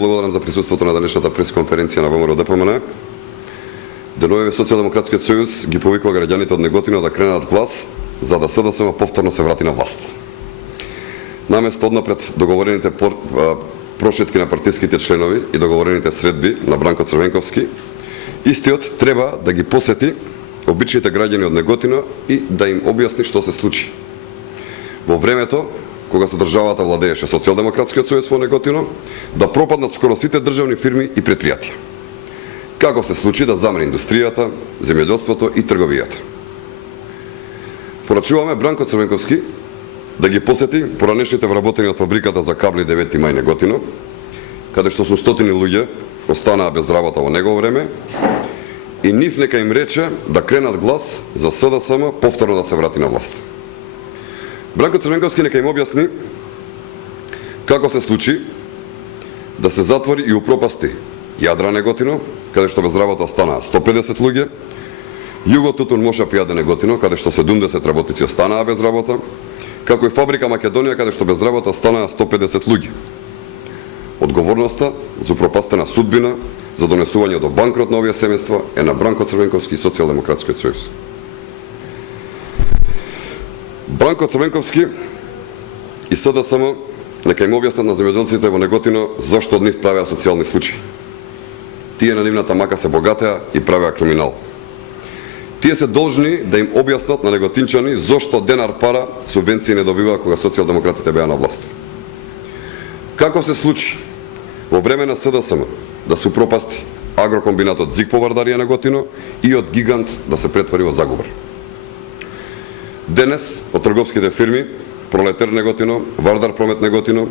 Благодарам за присуството на денешната пресконференција на ВМРО ДПМН. Деновиве Социјалдемократскиот сојуз ги повикува граѓаните од Неготино да кренат глас за да СДСМ повторно се врати на власт. Наместо однапред договорените прошетки на партиските членови и договорените средби на Бранко Црвенковски, истиот треба да ги посети обичните граѓани од Неготино и да им објасни што се случи. Во времето кога се државата владееше Социјалдемократскиот сојуз во Неготино, да пропаднат скоро сите државни фирми и предпријатија. Како се случи да замре индустријата, земјоделството и трговијата. Порачуваме Бранко Црвенковски да ги посети поранешните вработени од фабриката за кабли 9 мај Неготино, каде што стотини луѓе останаа без работа во негово време, и нив нека им рече да кренат глас за СДСМ повторно да се врати на власт. Бранко Црвенковски нека им објасни како се случи да се затвори и упропасти Јадра Неготино, каде што без работа останаа 150 луѓе, Југо Тутун Мошап Јаде Неготино, каде што 70 работници останаа без работа, како и фабрика Македонија, каде што без работа останаа 150 луѓе. Одговорноста за упропастена судбина, за донесување до банкрот на овие семејства е на Бранко Црвенковски и Социјалдемократскиот сојуз. Бранко Црвенковски и СДСМ нека им објаснат на земјоделците во Неготино зошто од нив правеа социјални случаи. Тие на нивната мака се богатеа и правеа криминал. Тие се должни да им објаснат на неготинчани зошто денар пара субвенции не добиваа кога социјалдемократите беа на власт. Како се случи во време на СДСМ да се упропасти агрокомбинатот ЗИК по Вардарија Неготино и од гигант да се претвори во загубар. Денес од трговските фирми Пролетер Неготино, Вардар Промет Неготино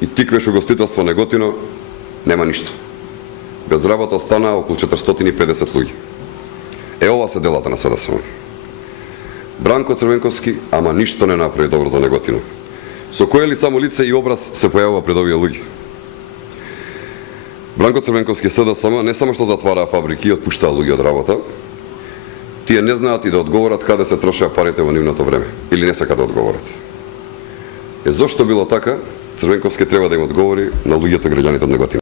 и Тиквеш угостителство Неготино нема ништо. Без работа останаа околу 450 луѓе. Ова се делата на СДСМ. Бранко Црвенковски, ама ништо не направи добро за Неготино. Со кое ли само лице и образ се појавува пред овие луѓе? Бранко Црвенковски СДСМ не само што затвараа фабрики и отпуштаа луѓе од работа, тие не знаат и да одговорат каде се трошеа парите во нивното време, или не сакаат да одговорат. Зошто било така, Црвенковски треба да им одговори на луѓето граѓаните од Неготино.